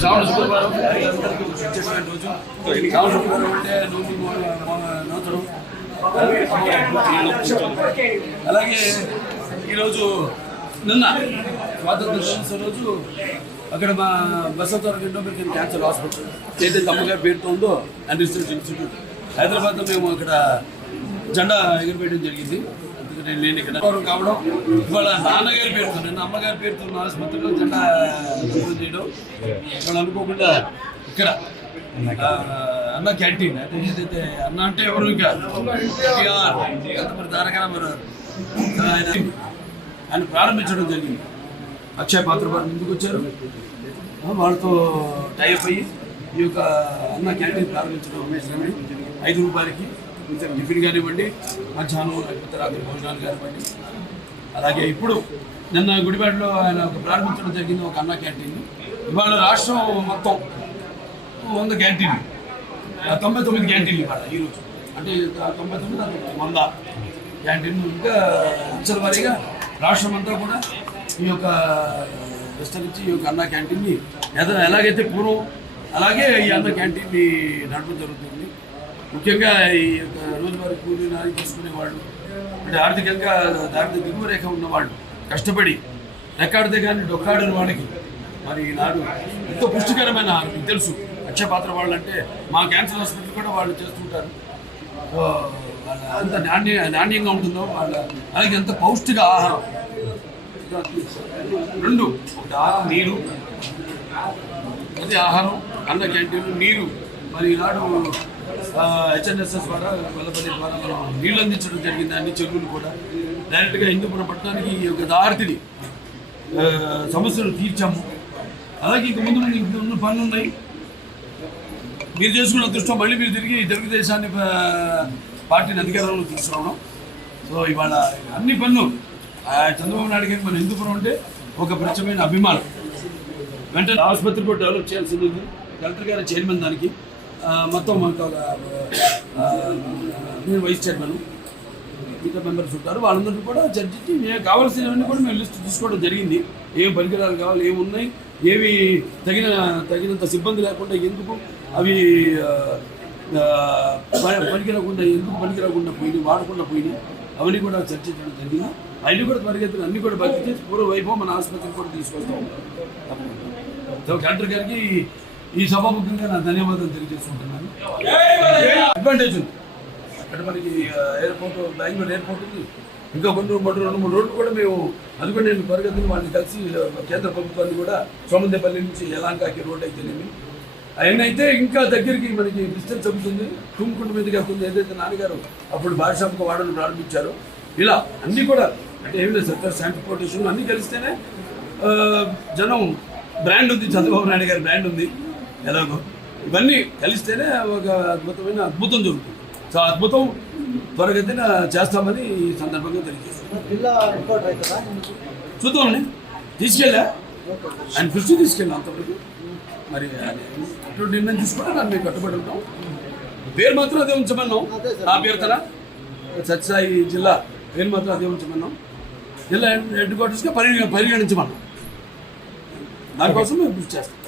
శ్రావణ శుక్రవారం రోజు శ్రావణ శుక్రవారం అంటే నూతనం అలాగే ఈరోజు నిన్న స్వాతంత్ర దినోత్సవం రోజు అక్కడ మా బసవతారక ఇండోమెరికన్ క్యాన్సర్ హాస్పిటల్ ఏదైతే అమ్మగారి పేరుతో ఉందో అండ్ రీసెర్చ్ ఇన్స్టిట్యూట్ హైదరాబాద్లో మేము అక్కడ జెండా ఎగిరివేయడం జరిగింది. అందుకని నేను ఇక్కడ కావడం ఇవాళ నాన్నగారి పేరుతో నిన్న అమ్మగారి పేరుతో ఉన్న ఆసుపత్రిలో జెండా చేయడం ఇవాళ అనుకోకుండా ఇక్కడ అన్న క్యాంటీన్ అయితే ఏదైతే అన్న అంటే ఎవరు ఇంకా తారక రామారావు ఆయన ప్రారంభించడం జరిగింది. అక్షయ పాత్ర వారు ముందుకు వచ్చారు, వాళ్ళతో టైప్ అయ్యి ఈ యొక్క అన్న క్యాంటీన్ ప్రారంభించడం ఉమేశ్వరని 5 రూపాయలకి టిఫిన్ కానివ్వండి, మధ్యాహ్నం లేకపోతే రాత్రి భోజనాలు కానివ్వండి. అలాగే ఇప్పుడు నిన్న గుడివాడలో ఆయన ప్రారంభించడం జరిగింది ఒక అన్న క్యాంటీన్. ఇవాళ రాష్ట్రం మొత్తం 100 క్యాంటీన్లు, 99 క్యాంటీన్లు ఇవాళ ఈరోజు అంటే 99 100 క్యాంటీన్లు. ఇంకా అంచెల వారీగా రాష్ట్రం అంతా కూడా ఈ యొక్క విస్తరించి ఈ యొక్క అన్న క్యాంటీన్ని ఎలాగైతే పూర్వం అలాగే ఈ అన్న క్యాంటీన్ని నడపడం జరుగుతుంది. ముఖ్యంగా ఈ యొక్క రోజువారీ కూలీ నాది చేసుకునే వాళ్ళు అంటే ఆర్థికంగా దారిద్ర్య దిగువ రేఖ ఉన్నవాళ్ళు కష్టపడి రెక్కాడితే కానీ డొక్కాడని వాళ్ళకి మరి ఈనాడు ఎంతో పుష్టికరమైన ఆహారం. మీకు తెలుసు అక్షయ పాత్ర వాళ్ళు అంటే మా క్యాన్సర్ హాస్పిటల్ కూడా వాళ్ళు చేస్తుంటారు. అంత నాణ్యంగా ఉంటుందో వాళ్ళ అలాగే ఎంత పౌష్టిక ఆహారం. రెండు ఒకటి ఆహారం, నీరు. అది ఆహారం, అన్న క్యాంటీన్, నీరు. మరి ఈనాడు హెచ్ఎన్ఎస్ఎస్ ద్వారా వల్లపల్లి ద్వారా మనం నీళ్ళు అందించడం జరిగింది. అన్ని చెరువులు కూడా డైరెక్ట్గా హిందూపురం పట్టణానికి ఈ యొక్క దారిని సమస్యలు తీర్చాము. అలాగే ఇంక ముందు ఉన్న పనులు ఉన్నాయి. మీరు చేసుకున్న అదృష్టం మళ్ళీ మీరు తిరిగి తెలుగుదేశాన్ని పార్టీని అధికారంలో తీసుకురావడం. సో ఇవాళ అన్ని పనులు చంద్రబాబు నాయుడు గారికి మన హిందూపురం అంటే ఒక ప్రత్యేకమైన అభిమానం. వెంటనే ఆసుపత్రి కూడా డెవలప్ చేయాల్సింది ఉంది. కలెక్టర్ గారి చైర్మన్ దానికి మొత్తం మనకు నేను వైస్ చైర్మన్ మిగతా మెంబర్స్ ఉంటారు. వాళ్ళందరికీ కూడా చర్చించి మేము కావాల్సినవన్నీ కూడా మేము లిస్ట్ తీసుకోవడం జరిగింది. ఏం పరికరాలు కావాలి, ఏమున్నాయి, ఏవి తగినంత సిబ్బంది లేకుండా ఎందుకు అవి పనికిరాకుండా పోయినాయి, వాడకుండా పోయినాయి, అవన్నీ కూడా చర్చించడం జరిగింది. అవన్నీ కూడా త్వరగతిని అన్ని కూడా భర్తీ చేసి పూర్వ వైభవం మన ఆసుపత్రికి కూడా తీసుకొస్తాం. సో కలెక్టర్ గారికి ఈ సభాముఖంగా నా ధన్యవాదాలు తెలియజేసుకుంటున్నాను. అడ్వాంటేజ్ ఉంది అక్కడ మనకి ఎయిర్పోర్ట్, బెంగళూరు ఎయిర్పోర్ట్ ఉంది. ఇంకా కొన్ని 2-3 రోడ్లు కూడా మేము అది కూడా నేను త్వరగతిని వాళ్ళని కలిసి కేంద్ర ప్రభుత్వాన్ని కూడా సోమందేపల్లి నుంచి యలాంకాకి రోడ్ అయితేనేమి అవన్నీ అయితే ఇంకా దగ్గరికి మనకి డిస్టెన్స్ అవుతుంది. తుమ్ముకుంట మీదకి అవుతుంది. ఏదైతే నాన్నగారు అప్పుడు భాషకు వాడని ప్రారంభించారో ఇలా అన్నీ కూడా అంటే ఏమి లేదు సార్, ట్రాన్స్పోర్టేషన్ అన్నీ కలిస్తేనే జనం బ్రాండ్ ఉంది, చంద్రబాబు నాయుడు గారి బ్రాండ్ ఉంది. ఎలాగో ఇవన్నీ కలిస్తేనే ఒక అద్భుతం జరుగుతుంది. సో అద్భుతం త్వరగతిన చేస్తామని ఈ సందర్భంగా తెలియజేస్తాం. చూద్దామండి, తీసుకెళ్ళా ఆయన దృష్టి తీసుకెళ్ళాం అంతవరకు. మరి అటువంటి నిర్ణయం తీసుకుంటే దాన్ని మేము కట్టుబడి ఉంటాం. పేరు మాత్రం అదే ఉంచమన్నాం. నా పేరు తన సత్యసాయి జిల్లా పేరు మాత్రం అదే ఉంచమన్నాం. జిల్లా హెడ్ క్వార్టర్స్గా పరిగణించమన్నాం. దానికోసం మేము కృషి చేస్తాం.